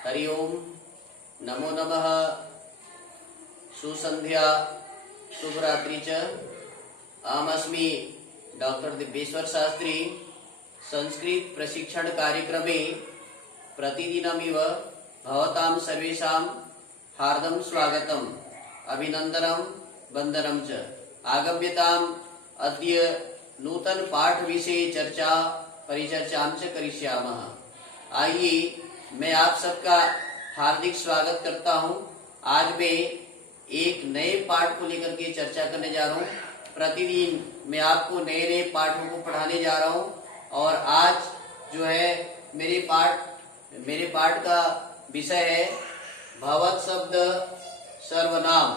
हरि ओम, नमो नमः, सुसंध्या, शुभरात्रि च। अहमस्मि डॉक्टर दिव्येश्वर शास्त्री। संस्कृत प्रशिक्षण कार्यक्रमे प्रतिदिनमिव भवतां सर्वेषां हार्दं स्वागतम्, अभिनन्दनं, वन्दनं च। आगम्यताम् अद्य नूतन पाठ विषये परिचर्चां च करिष्यामः। आइए मैं आप सबका हार्दिक स्वागत करता हूं। आज मैं एक नए पाठ को लेकर के चर्चा करने जा रहा हूं। प्रतिदिन मैं आपको नए नए पाठों को पढ़ाने जा रहा हूं और आज जो है मेरे पाठ का विषय है भवत शब्द सर्वनाम।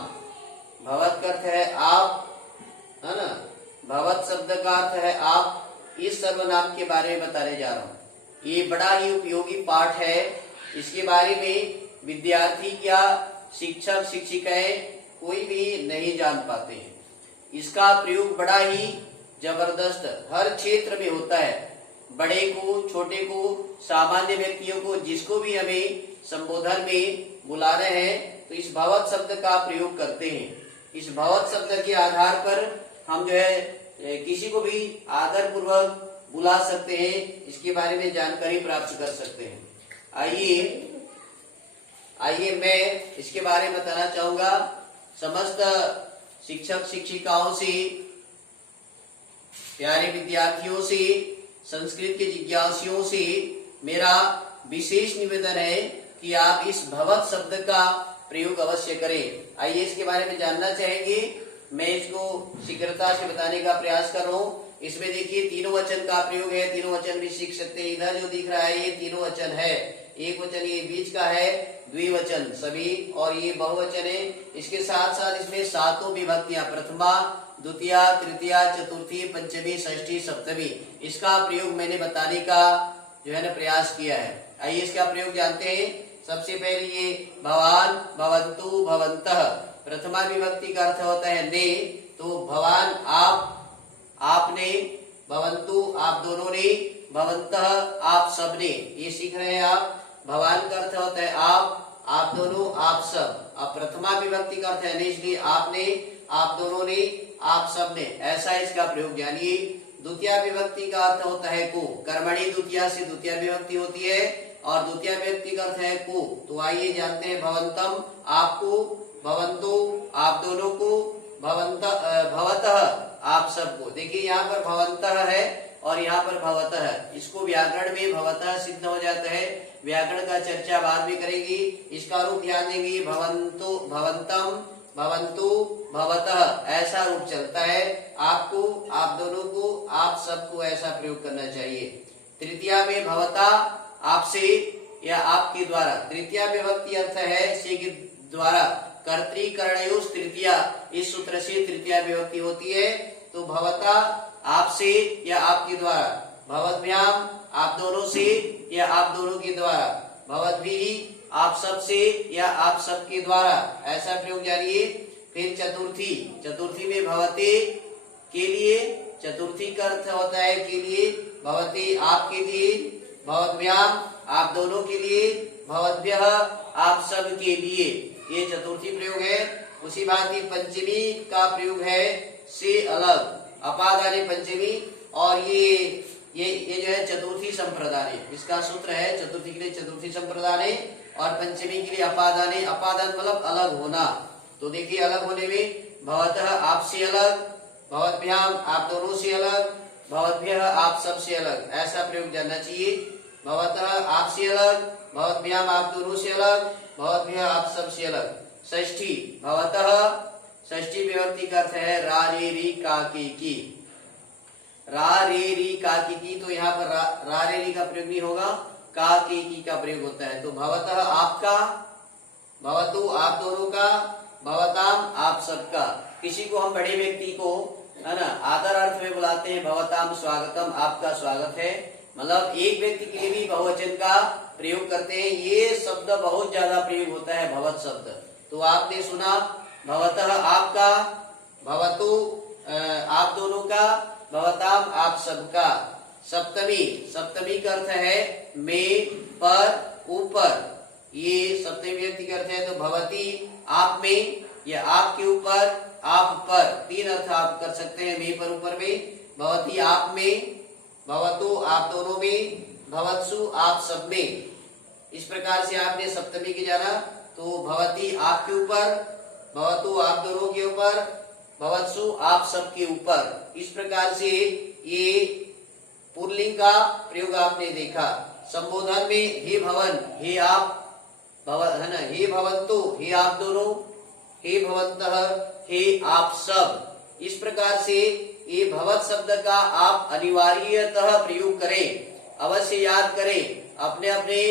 भवत का अर्थ है आप, है ना। भवत शब्द का अर्थ है आप। इस सर्वनाम के बारे में बताने जा रहा हूं। ये बड़ा ही उपयोगी पाठ है। इसके बारे में विद्यार्थी या शिक्षक शिक्षिकाएं कोई भी नहीं जान पाते हैं। इसका प्रयोग बड़ा ही जबरदस्त हर क्षेत्र में होता है। बड़े को, छोटे को, सामान्य व्यक्तियों को, जिसको भी हमें संबोधन में बुला रहे हैं तो इस भवत शब्द का प्रयोग करते हैं। इस भवत शब्द के आधार पर हम जो है किसी को भी आदर पूर्वक बुला सकते हैं, इसके बारे में जानकारी प्राप्त कर सकते हैं। आइए मैं इसके बारे में बताना चाहूंगा। समस्त शिक्षक शिक्षिकाओं से, प्यारे विद्यार्थियों से, संस्कृत के जिज्ञासुओं से मेरा विशेष निवेदन है कि आप इस भवत शब्द का प्रयोग अवश्य करें। आइए इसके बारे में जानना चाहेंगे। मैं इसको शीघ्रता से बताने का प्रयास कर रहा हूँ। इसमें देखिए तीनों वचन का प्रयोग है। तीनों वचन भी सीख सकते हैं। इधर जो दिख रहा है ये तीनों वचन है। एक वचन ये बीच का है, द्विवचन सभी, और ये बहुवचन है। इसके साथ साथ इसमें सातों विभक्तियां, प्रथमा, द्वितीया, तृतीया, चतुर्थी, पंचमी, षष्ठी, सप्तमी, इसका प्रयोग मैंने बताने का जो है ना प्रयास किया है। आइए इसका प्रयोग जानते हैं। सबसे पहले ये भवान, भवन्तु, भवन्तः, प्रथमा विभक्ति का अर्थ होता है ने। तो भवान आप, आपने, भवन्तु आप दोनों ने, भवन्तः आप सबने, ये सीख रहे हैं आप। भवान का अर्थ होता है आप दोनों, आप सब। अब प्रथमा विभक्ति का अर्थ है ने, इसलिए आपने, आप दोनों ने, आप सबने, ऐसा इसका प्रयोग जानिए। द्वितीय विभक्ति का अर्थ होता है को। कर्मणि द्वितीया से द्वितीय विभक्ति होती है और द्वितीय विभक्ति का अर्थ है को। तो आइए जानते हैं। भवन्तम आपको, भवन्तु आप दोनों को, भवतः आप सबको। देखिए यहाँ पर भवन्तः है और यहाँ पर भवतः है। इसको व्याकरण में भवतः सिद्ध हो जाता है। व्याकरण का चर्चा बाद में करेंगे। इसका रूप ध्यान देंगे। भवन्तु, भवन्तम, भवन्तु, भवतः, ऐसा रूप चलता है। आपको, आप दोनों को, आप सबको, ऐसा प्रयोग करना चाहिए। तृतीया में भवता, आपसे या आपके द्वारा। तृतीया विभक्ति अर्थ है से के द्वारा। कर्तृकर्णयोः तृतीया, इस सूत्र से तृतीया विभक्ति होती है। तो भवता आपसे या आपके द्वारा, भवद्भ्याम आप दोनों से या आप दोनों के द्वारा, भवद्भिः आप सब से या आप सबके द्वारा, ऐसा प्रयोग जानिए। फिर चतुर्थी, चतुर्थी में भवते के लिए, चतुर्थी का अर्थ होता है के लिए। भवते आपके लिए, भवद्भ्याम आप दोनों के लिए, भवद्भ्यः आप सब के लिए, ये चतुर्थी प्रयोग है। उसी भांति पंचमी का प्रयोग है से अलग, अपादाने पंचमी, और ये जो है चतुर्थी संप्रदाने, इसका सूत्र है। चतुर्थी के लिए चतुर्थी संप्रदाने और पंचमी के लिए अपादाने। अपादान मतलब अलग होना। तो देखिए अलग होने में भवतः आपसे अलग, भवद्भ्याम आप दोनों से अलग, भवद्भ्यः आप सब से अलग, ऐसा प्रयोग जानना चाहिए। भवतः आपसे अलग, भवद्भ्याम आप दोनों से अलग, भवद्भ्यः आप सब से अलग। षष्ठी भवतः, षष्ठी विभक्ति का अर्थ है रा रे री का की। रा रे री का की, तो यहाँ पर रा रे री का प्रयोग नहीं होगा, का की का प्रयोग होता है। तो भवतः आपका, भवतु आप दोनों का, भवताम आप सबका। किसी को हम बड़े व्यक्ति को, है ना, आदर अर्थ में बुलाते हैं भवताम स्वागतम, आपका स्वागत है। मतलब एक व्यक्ति के लिए भी बहुवचन का प्रयोग करते हैं। ये शब्द बहुत ज्यादा प्रयोग होता है भवत शब्द। तो आपने सुना भवतः आपका, भवतु आप दोनों का, भवताम आप सबका। सप्तमी, सप्तमी का अर्थ है में, पर, ऊपर। ये सप्तमी विभक्ति का अर्थ है। तो भवती आप में, या आपके ऊपर, आप पर, तीन अर्थ आप कर सकते हैं, में पर, ऊपर में। भवती आप में, भवतु आप दोनों में, भवत्सु आप सब में। इस प्रकार से आपने सप्तमी की जाना। तो भवती आपके ऊपर, भवतु आप दोनों के ऊपर, भवत्सु आप सब के ऊपर। इस प्रकार से ये पुल्लिंग का प्रयोग आपने देखा। संबोधन में हे भवन, हे आप, है ना, हे भवन्तु, हे आप दोनों, हे भवन्तः, हे आप सब। इस प्रकार से ये भवत शब्द का आप अनिवार्यतः प्रयोग करें, अवश्य याद करें। अपने अपने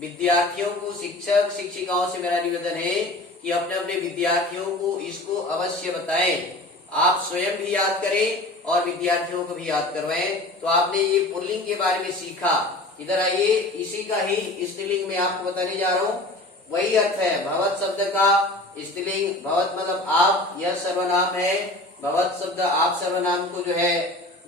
विद्यार्थियों को, शिक्षक शिक्षिकाओं से मेरा निवेदन है कि अपने अपने विद्यार्थियों को इसको अवश्य बताएं। आप स्वयं भी याद करें और विद्यार्थियों को भी याद करवाएं। तो आपने ये पुल्लिंग के बारे में सीखा। इधर आइए, इसी का ही स्त्रीलिंग में आपको बताने जा रहा हूँ। वही अर्थ है भवत शब्द का स्त्रीलिंग। भवत मतलब आप, यह सर्वनाम है। भवत शब्द आप सर्वनाम को जो है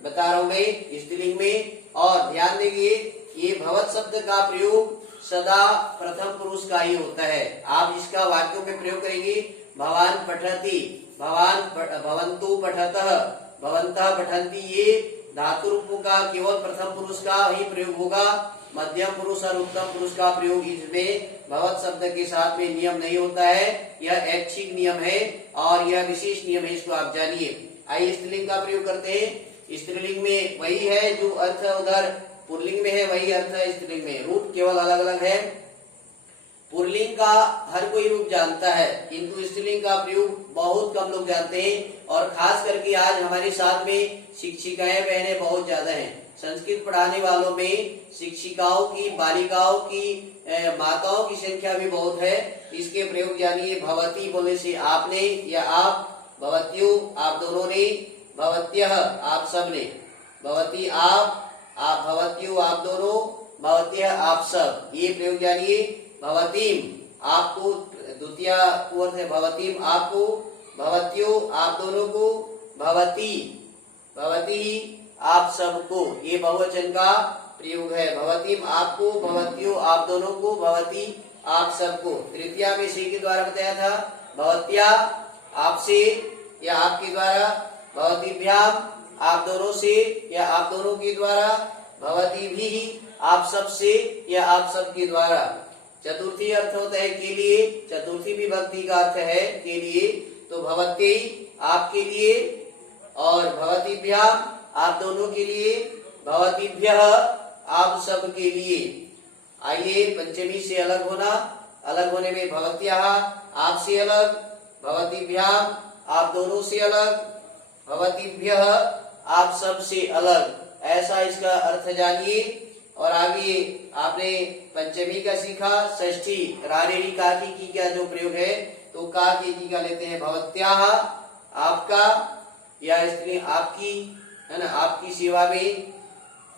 बता रहा हूं मैं स्त्रीलिंग में। और ध्यान देंगे, ये भवत शब्द का प्रयोग सदा प्रथम पुरुष का ही होता है। आप इसका वाक्यों में प्रयोग करेंगे। भवान पठति, भवान भवन्तु पठतः, भवन्तः पठन्ति। ये धातु रूपों का केवल प्रथम पुरुष का ही प्रयोग होगा। मध्यम पुरुष और उत्तम पुरुष का प्रयोग इसमें भवत शब्द के साथ में नियम नहीं होता है। यह ऐच्छिक नियम है और यह विशेष नियम है, इसको आप जानिए। आइए स्त्रीलिंग का प्रयोग करते हैं। स्त्रीलिंग में वही है जो अर्थ उधर पुल्लिंग में है, वही अर्थ है स्त्रीलिंग में। रूप केवल अलग अलग है। पुल्लिंग का हर कोई रूप जानता है, किंतु स्त्रीलिंग का प्रयोग बहुत कम लोग जानते हैं। और खास करके आज हमारे साथ में शिक्षिकाएं बहनें बहुत ज्यादा हैं। संस्कृत पढ़ाने वालों में शिक्षिकाओं की, बालिकाओं की, माताओं की संख्या भी बहुत है। इसके प्रयोग जानिए। भवती बोलने से आपने या आप, भवत्यो आप दोनों ने, भवत्यः आप सब ने, भवती आप भवत्यो आप दोनों, भवत्यः आप सब। ये प्रयोग जानिए। भवतीम आपको, द्वितीय अर्थ है भवतीम आपको, भवत्यो आप दोनों को, भवती भवती आप सबको। ये बहुवचन का प्रयोग है। भवतीम आपको, भवत्यो आप दोनों को, भवती आप सबको। तृतीया में सी के द्वारा बताया था। भवत्या आपसे या आपके द्वारा, भवतीभ्याम आप दोनों से या आप दोनों के द्वारा, भवती भी आप सब से या आप सब के द्वारा। चतुर्थी अर्थ होता है के लिए। चतुर्थी विभक्ति का अर्थ है के लिए। तो भवते आपके लिए और भवतीभ्याम आप दोनों के लिए, भवतीभ्यः आप सब के लिए। आइए पंचमी से अलग होना। अलग होने में भवत्याः आपसे अलग, भवतीभ्याम आप दोनों से अलग, भवतीभ्यः आप सब से अलग। ऐसा इसका अर्थ जानिए। और आगे आपने पंचमी का सीखा। षष्ठी रारेरी काकी की का जो प्रयोग है, तो का की का लेते हैं। भवत्याः आपका या स्त्री आपकी, है ना, आपकी सेवा में।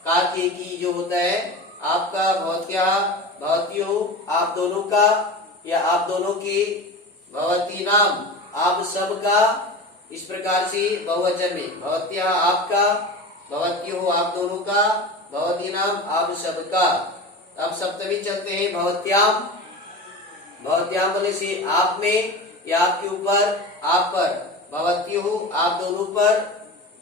का की जो होता है आपका, भवत्याः भवत्यो आप दोनों का या आप दोनों के, भवती नाम आप सबका। इस प्रकार से बहुवचन में भवत्याः आपका, भवत्यो आप दोनों का, भवती नाम आप सबका। अब सप्तमी चलते हैं। भवत्याम, भवत्याम बोले से आप में या आपके ऊपर, आप पर, भवत्यो आप दोनों पर,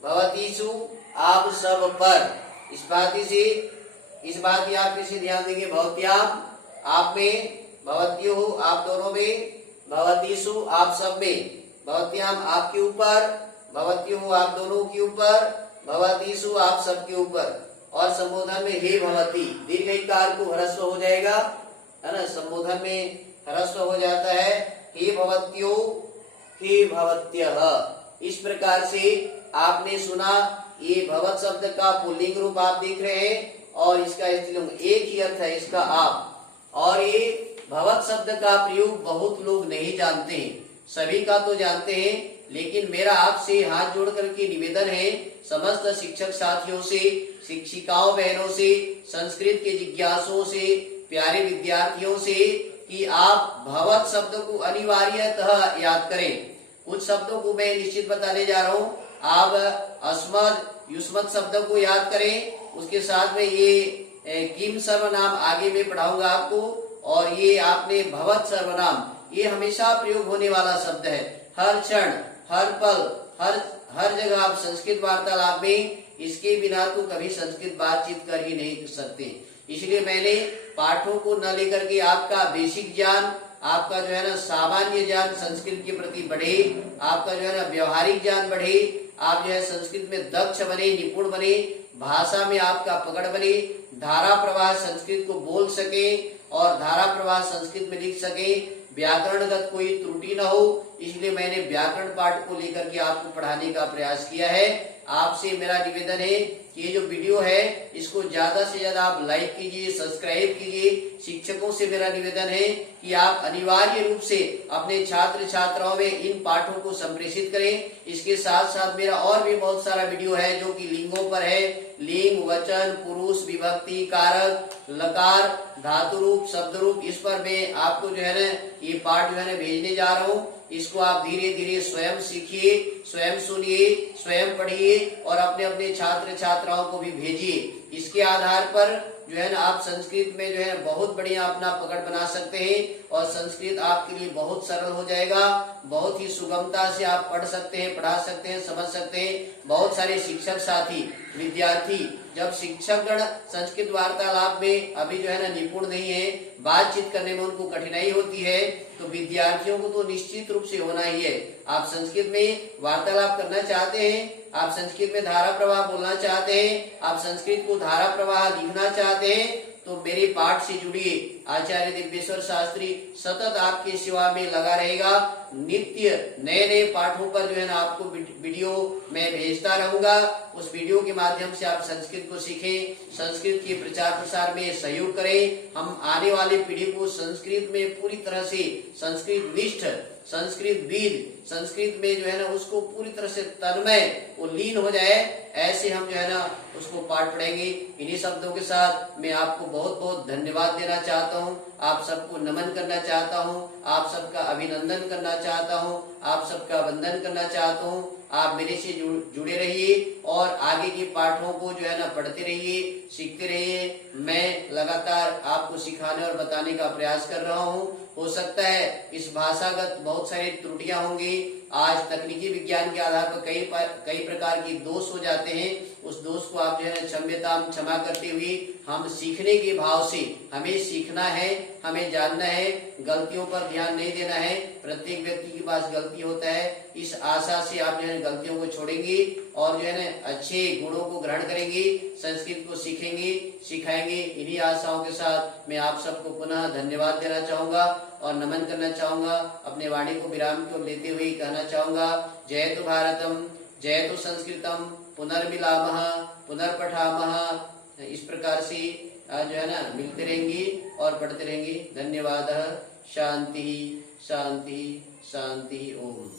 भवतीषु आप सब पर। इस बात की आप कैसे ध्यान देंगे। भवत्याम आप में, भवत्यो आप दोनों में, भवतीषु आप सब में। भवत्याम आपके ऊपर, भवत्यो आप दोनों के ऊपर, भवतीषु आप सब के ऊपर। और संबोधन में हे भवती, दीर्घ इकार को ह्रस्व हो जाएगा, है ना। संबोधन में ह्रस्व हो जाता है। हे भवत्यो, हे भवत्यः। इस प्रकार से आपने सुना। ये भवत शब्द का पुल्लिंग रूप आप देख रहे हैं और इसका स्त्रीलिंग एक ही अर्थ है, इसका आप। और ये भवत शब्द का प्रयोग बहुत लोग नहीं जानते हैं। सभी का तो जानते हैं, लेकिन मेरा आपसे हाथ जोड़ करके निवेदन है, समस्त शिक्षक साथियों से, शिक्षिकाओं बहनों से, संस्कृत के जिज्ञासुओं से, प्यारे विद्यार्थियों से, कि आप भवत शब्द को अनिवार्यतः याद करें। कुछ शब्दों को मैं निश्चित बताने जा रहा हूँ। आप अस्मद युष्मत शब्द को याद करें। उसके साथ में ये किम सर्वनाम आगे मैं पढ़ाऊंगा आपको। और ये आपने भवत सर्वनाम, ये हमेशा प्रयोग होने वाला शब्द है। हर क्षण, हर पल, हर जगह आप संस्कृत वार्तालाप में इसके बिना तो कभी संस्कृत बातचीत कर ही नहीं सकते। इसलिए मैंने पाठों को न लेकर के आपका बेसिक ज्ञान, आपका जो है ना सामान्य ज्ञान संस्कृत के प्रति बढ़े, आपका जो है ना व्यवहारिक ज्ञान बढ़े, आप जो है संस्कृत में दक्ष बने, निपुण बने, भाषा में आपका पकड़ बने, धारा प्रवाह संस्कृत को बोल सके और धारा प्रवाह संस्कृत में लिख सके, व्याकरणगत कोई त्रुटि न हो। इसलिए मैंने व्याकरण पाठ को लेकर के आपको पढ़ाने का प्रयास किया है। आपसे मेरा निवेदन है कि ये जो वीडियो है इसको ज्यादा से ज्यादा आप लाइक कीजिए, सब्सक्राइब कीजिए। शिक्षकों से मेरा निवेदन है कि आप अनिवार्य रूप से अपने छात्र छात्राओं में इन पाठों को संप्रेषित करें। इसके साथ साथ मेरा और भी बहुत सारा वीडियो है जो कि लिंगों पर है, लिंग, वचन, पुरुष, विभक्ति, कारक, लकार, धातु रूप, शब्द रूप, इस पर मैं आपको जो है ना ये पाठ जो है ना भेजने जा रहा हूँ। इसको आप धीरे धीरे स्वयं सीखिए, स्वयं सुनिए, स्वयं पढ़िए और अपने अपने छात्र छात्राओं को भी भेजिए। इसके आधार पर जो है ना आप संस्कृत में जो है बहुत बढ़िया अपना पकड़ बना सकते हैं और संस्कृत आपके लिए बहुत सरल हो जाएगा। बहुत ही सुगमता से आप पढ़ सकते हैं, पढ़ा सकते हैं, समझ सकते हैं। बहुत सारे शिक्षक साथी, विद्यार्थी जब शिक्षकगण संस्कृत वार्तालाप में अभी जो है ना निपुण नहीं है, बातचीत करने में उनको कठिनाई होती है, तो विद्यार्थियों को तो निश्चित रूप से होना ही है। आप संस्कृत में वार्तालाप करना चाहते हैं, आप संस्कृत में धारा प्रवाह बोलना चाहते हैं, आप संस्कृत को धारा प्रवाह लिखना चाहते हैं, तो मेरे पाठ से जुड़िए। आचार्य दिव्येश्वर शास्त्री सतत आपकी सेवा में लगा रहेगा। नित्य नए नए पाठों पर जो है ना आपको वीडियो मैं भेजता रहूंगा। उस वीडियो के माध्यम से आप संस्कृत को सीखें, संस्कृत के प्रचार प्रसार में सहयोग करें। हम आने वाली पीढ़ी को संस्कृत में पूरी तरह से संस्कृत निष्ठ, संस्कृत विद, संस्कृत में जो है ना उसको पूरी तरह से तन्मय वो लीन हो जाए, ऐसे हम जो है ना उसको पाठ पढ़ेंगे। इन्हीं शब्दों के साथ मैं आपको बहुत बहुत धन्यवाद देना चाहता हूँ, आप सबको नमन करना चाहता हूँ, आप सबका अभिनंदन करना चाहता हूँ, आप सबका वंदन करना चाहता हूँ। आप मेरे से जुड़े रहिए और आगे के पाठों को जो है ना पढ़ते रहिए, सीखते रहिए। मैं लगातार आपको सिखाने और बताने का प्रयास कर रहा हूँ। हो सकता है इस भाषागत बहुत सारी त्रुटियां होंगी। आज तकनीकी विज्ञान के आधार पर कई प्रकार की दोष हो जाते हैं। उस दोष को आप जो है क्षमा करते हुए हम सीखने के भाव से, हमें सीखना है, हमें जानना है, गलतियों पर ध्यान नहीं देना है। प्रत्येक व्यक्ति के पास गलती होता है। इस आशा से आप जो है गलतियों को छोड़ेंगे और जो है ना अच्छे गुणों को ग्रहण करेंगे, संस्कृत को सीखेंगे, सिखाएंगे। इन्हीं आशाओं के साथ मैं आप सबको पुनः धन्यवाद देना चाहूंगा और नमन करना चाहूंगा। अपने वाणी को विराम की ओर लेते हुए कहना चाहूंगा, जय तो भारतम, जय तो संस्कृतम, पुनर्मिलामः, पुनर्पठामः। इस प्रकार से जो है ना मिलते रहेंगे और पढ़ते रहेंगे। धन्यवाद। शांति शांति शांति। ओम।